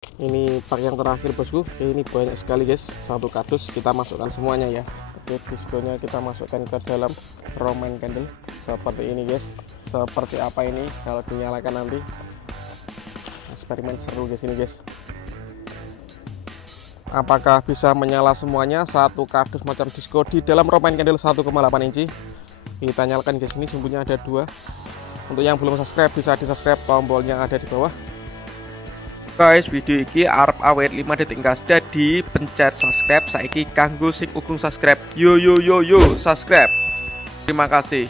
Ini pak yang terakhir bosku. Oke, ini banyak sekali guys, satu kardus kita masukkan semuanya ya. Oke, diskonya kita masukkan ke dalam Roman candle seperti ini guys. Seperti apa ini kalau dinyalakan nanti? Eksperimen seru guys ini guys. Apakah bisa menyala semuanya satu kardus motor disco di dalam Roman candle 1,8 inci? Kita nyalakan guys, ini sumbunya ada dua. Untuk yang belum subscribe bisa di subscribe, tombolnya ada di bawah. Guys, video ini arep awet 5 detik gas, jadi pencet subscribe saiki kanggo sing ugung subscribe. Yo subscribe. Terima kasih.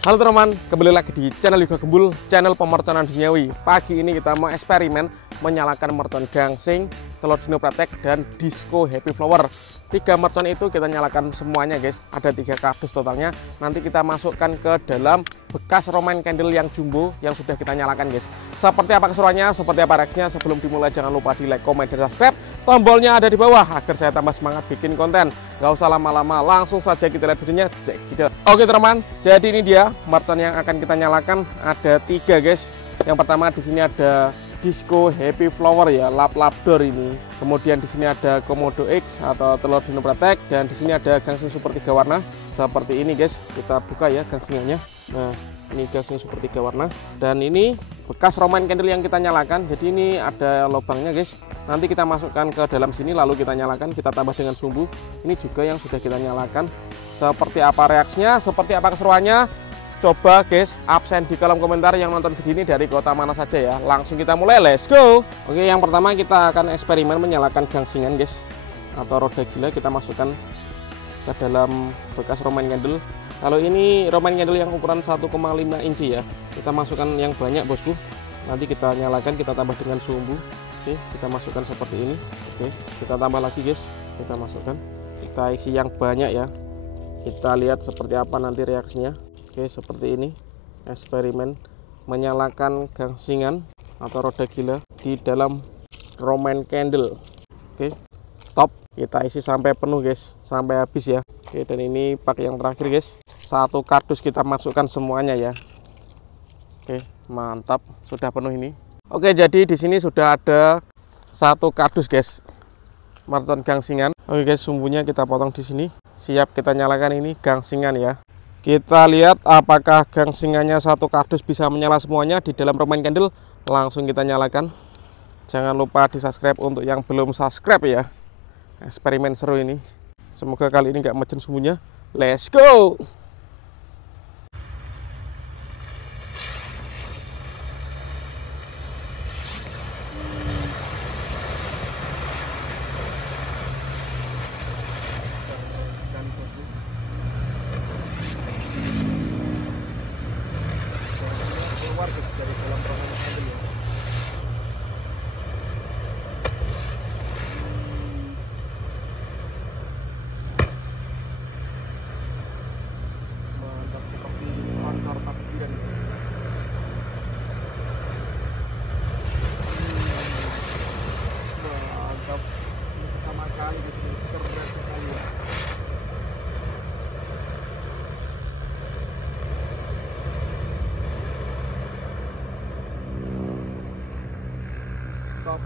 Halo teman-teman, kembali lagi di channel Yoga Gembul, channel pemerconan duniawi. Pagi ini kita mau eksperimen menyalakan mercon gangsing, telur dino pratek, dan disco happy flower. 3 mercon itu kita nyalakan semuanya guys. Ada 3 kardus totalnya. Nanti kita masukkan ke dalam bekas Roman candle yang jumbo yang sudah kita nyalakan guys. Seperti apa keseruannya, seperti apa reaksinya, sebelum dimulai jangan lupa di like, komen, dan subscribe. Tombolnya ada di bawah agar saya tambah semangat bikin konten. Gak usah lama-lama, langsung saja kita lihat videonya. Cek gitu. Oke teman, jadi ini dia mercon yang akan kita nyalakan. Ada 3 guys. Yang pertama di sini ada disco happy flower ya, lap door ini. Kemudian di sini ada komodo X atau telur dino pratek, dan di sini ada gangsing super 3 warna seperti ini guys. Kita buka ya gangsingannya. Nah, ini gangsing super 3 warna, dan ini bekas Roman candle yang kita nyalakan. Jadi ini ada lubangnya guys. Nanti kita masukkan ke dalam sini lalu kita nyalakan, kita tambah dengan sumbu. Ini juga yang sudah kita nyalakan. Seperti apa reaksinya, seperti apa keseruannya? Coba guys, absen di kolom komentar yang nonton video ini dari kota mana saja ya. Langsung kita mulai, let's go. Oke, yang pertama kita akan eksperimen menyalakan gangsingan guys, atau roda gila. Kita masukkan ke dalam bekas Roman candle. Kalau ini Roman candle yang ukuran 1,5 inci ya. Kita masukkan yang banyak bosku. Nanti kita nyalakan, kita tambah dengan sumbu. Oke, kita masukkan seperti ini. Oke, kita tambah lagi guys. Kita masukkan, kita isi yang banyak ya. Kita lihat seperti apa nanti reaksinya. Oke, seperti ini eksperimen menyalakan gangsingan atau roda gila di dalam Roman candle. Oke, top. Kita isi sampai penuh guys, sampai habis ya. Oke, dan ini pak yang terakhir guys. Satu kardus kita masukkan semuanya ya. Oke, mantap, sudah penuh ini. Oke, jadi di sini sudah ada 1 kardus guys, mercon gangsingan. Oke guys, sumbunya kita potong di sini. Siap kita nyalakan ini gangsingan ya. Kita lihat apakah gangsingannya 1 kardus bisa menyala semuanya di dalam Roman candle. Langsung kita nyalakan. Jangan lupa di subscribe untuk yang belum subscribe ya. Eksperimen seru ini. Semoga kali ini nggak mecen sumbunya. Let's go. Dari dalam Roman candle ya. Mantap, seperti motor takbiran. Mantap, ini pertama kali di sini, keren sekali ya. Top.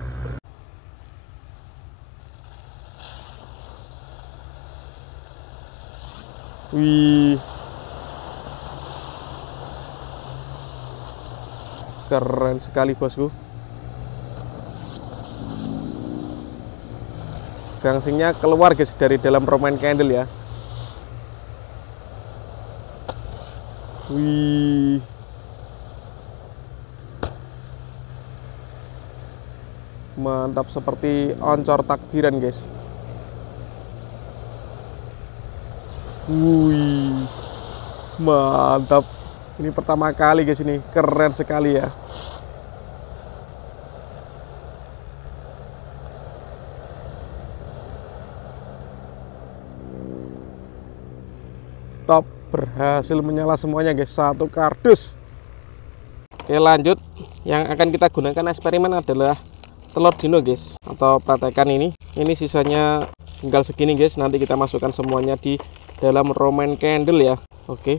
Wih, keren sekali bosku. Gangsingnya keluar guys dari dalam Roman candle ya. Wih, mantap, seperti oncor takbiran guys. Wih, mantap. Ini pertama kali guys, ini keren sekali ya. Top, berhasil menyala semuanya guys, 1 kardus. Oke, lanjut. Yang akan kita gunakan eksperimen adalah telur dino guys, atau pratekan ini. Ini sisanya tinggal segini guys. Nanti kita masukkan semuanya di dalam Roman candle ya. Oke,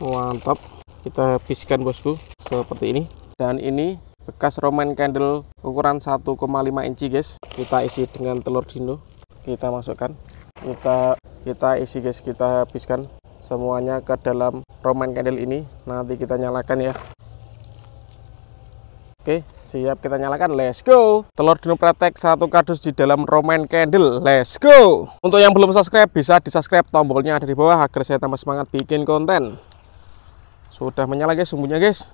mantap. Kita habiskan bosku seperti ini. Dan ini bekas Roman candle ukuran 1,5 inci guys. Kita isi dengan telur dino, kita masukkan, kita isi guys, kita habiskan semuanya ke dalam Roman candle ini. Nanti kita nyalakan ya. Oke, siap, kita nyalakan, let's go. Telur dino pretek 1 kardus di dalam Roman candle, let's go. Untuk yang belum subscribe, bisa di subscribe, tombolnya ada di bawah agar saya tambah semangat bikin konten. Sudah menyala guys sumbunya guys.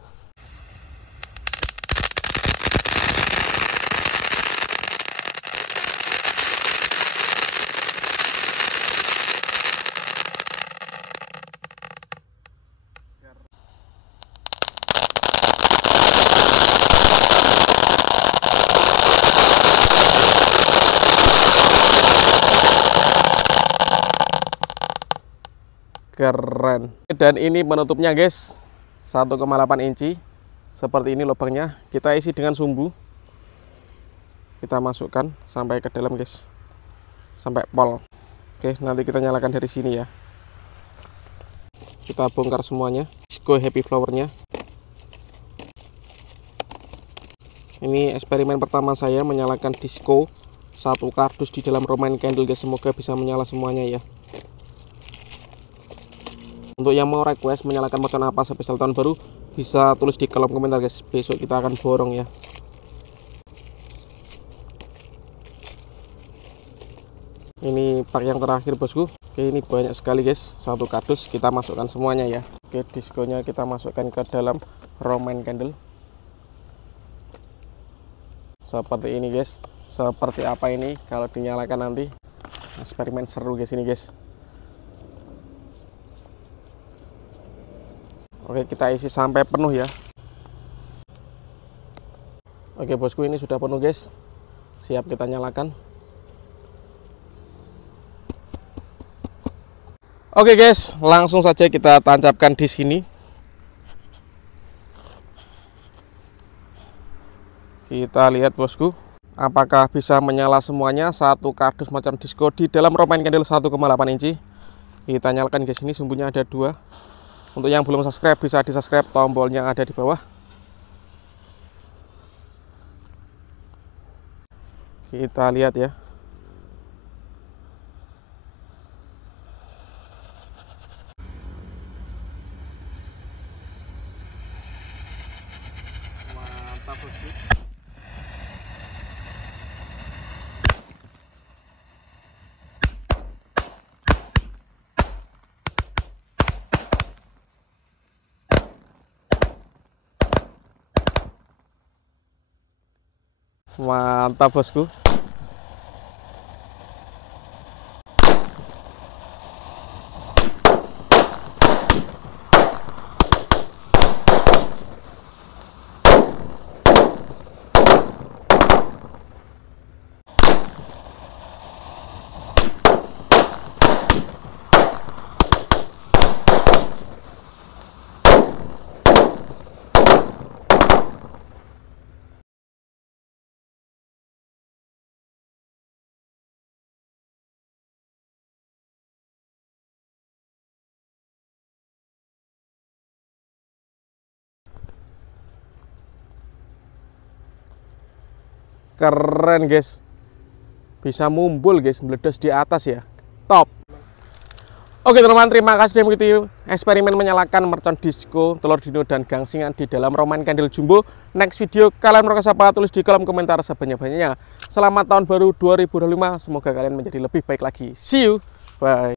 Keren. Dan ini penutupnya guys, 1,8 inci. Seperti ini lubangnya. Kita isi dengan sumbu, kita masukkan sampai ke dalam guys, sampai pol. Oke, nanti kita nyalakan dari sini ya. Kita bongkar semuanya. Disco happy flowernya. Ini eksperimen pertama saya menyalakan disco 1 kardus di dalam Roman candle guys. Semoga bisa menyala semuanya ya. Untuk yang mau request menyalakan mercon apa spesial tahun baru, bisa tulis di kolom komentar guys. Besok kita akan borong ya. Ini pak yang terakhir bosku. Oke, ini banyak sekali guys, 1 kardus. Kita masukkan semuanya ya. Oke, diskonya kita masukkan ke dalam Roman candle. Seperti ini guys. Seperti apa ini kalau dinyalakan nanti? Eksperimen seru guys ini guys. Oke, kita isi sampai penuh ya. Oke bosku, ini sudah penuh guys. Siap kita nyalakan. Oke guys, langsung saja kita tancapkan di sini. Kita lihat bosku, apakah bisa menyala semuanya 1 kardus mercon disco di dalam Roman candle 1,8 inci. Kita nyalakan guys, ini sumbunya ada 2. Untuk yang belum subscribe, bisa di subscribe, tombolnya ada di bawah. Kita lihat ya. Mantap bosku. Mantap bosku. Keren guys, bisa mumbul guys, meledos di atas ya, top. Oke teman-teman, terima kasih sudah mengikuti eksperimen menyalakan mercon disco, telur dino dan gangsingan di dalam Roman candle jumbo. Next video kalian merasa apa, tulis di kolom komentar sebanyak-banyaknya. Selamat tahun baru 2025, semoga kalian menjadi lebih baik lagi. See you, bye.